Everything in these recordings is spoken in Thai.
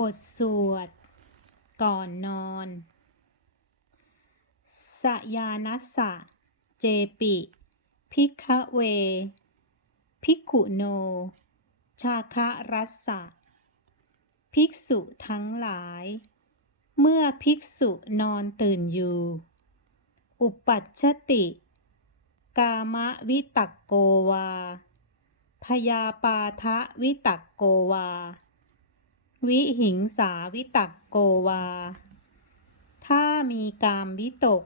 บทสวด ก่อนนอน สยานัสสะ เจปิ พิกะเวภิกุโน ชาคะรัสสะ ภิกษุทั้งหลาย เมื่อภิกษุนอนตื่นอยู่ อุปัชชติ กามะวิตักโกวา พยาปาทะวิตักโกวา วิหิงสาวิตักโกวา ถ้ามีกามวิตก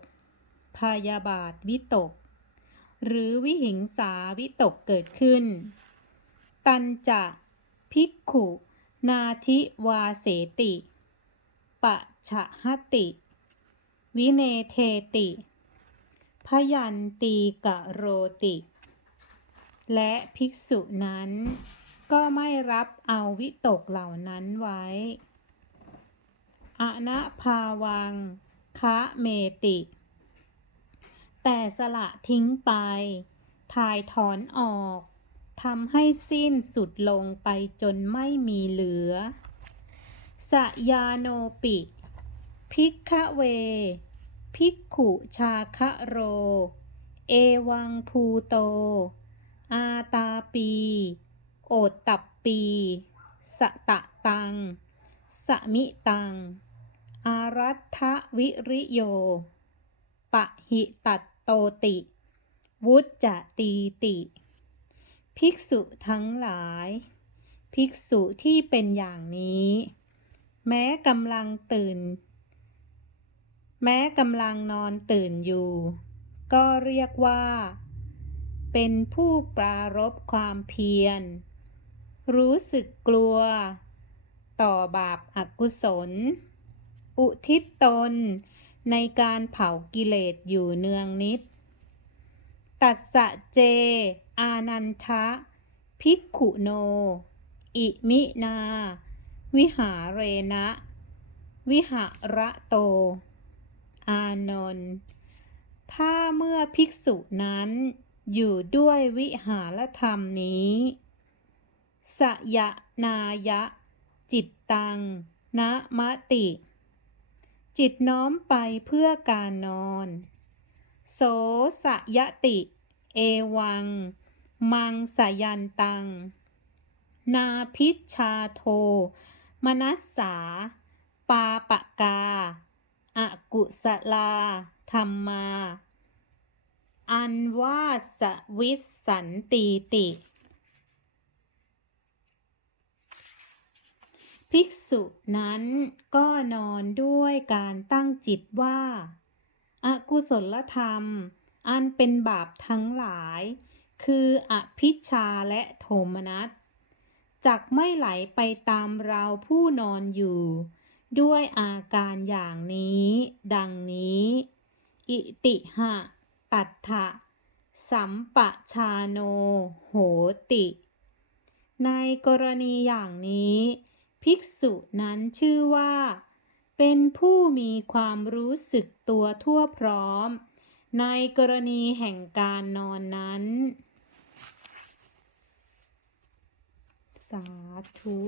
พยาบาทวิตก หรือวิหิงสาวิตกเกิดขึ้น ตันจะภิกขุ นาทิวาเสติปะฉะหติ วิเนเทติ พยันตีกะโรติ และภิกษุนั้น ก็ไม่รับเอาวิตกเหล่านั้นไว้อะนะภาวังคะเมติ แต่สละทิ้งไปถ่ายถอนออกทำให้สิ้นสุดลงไปจนไม่มีเหลือ สยาโนปิภิกขเวภิกขุชาคะโร เอวังภูโต อาตาปี โอตตั ปีสะตะตัง สมิตัง อารัตวิริโย ปะหิตัตโตติ วุจจะตีติ ภิกษุทั้งหลาย ภิกษุที่เป็นอย่างนี้ แม้กำลังตื่น แม้กำลังนอนตื่นอยู่ ก็เรียกว่า เป็นผู้ปรารบความเพียร รู้สึกกลัว ต่อบาปอากุศล อุทิศตน ในการเผากิเลสอยู่เนืองนิด ตัสสะเจ อานันทะ ภิกขุโน อิมินา วิหาเรนะวิหาระโต อานนท์ถ้าเมื่อภิกษุนั้นอยู่ด้วยวิหารธรรมนี้ สยนายะ จิตตังนะมะติ จิตน้อมไปเพื่อการนอน โสสยติ เอวัง มังสยันตัง นาพิชาโท มนัสสา ปาปะกาอากุสลา ธรรมา อันว่าสวิสสันตีติ ภิกษุนั้นก็นอนด้วยการตั้งจิตว่าอากุศลธรรม อันเป็นบาปทั้งหลาย คืออภิชาและโทมนัสจักไม่ไหลไปตามเราผู้นอนอยู่ ด้วยอาการอย่างนี้ ดังนี้ อิติหะ ตัทธะสัมปะชาโน โหติ ในกรณีอย่างนี้ ภิกษุนั้นชื่อว่า เป็นผู้มีความรู้สึกตัวทั่วพร้อม ในกรณีแห่งการนอนนั้น สาธุ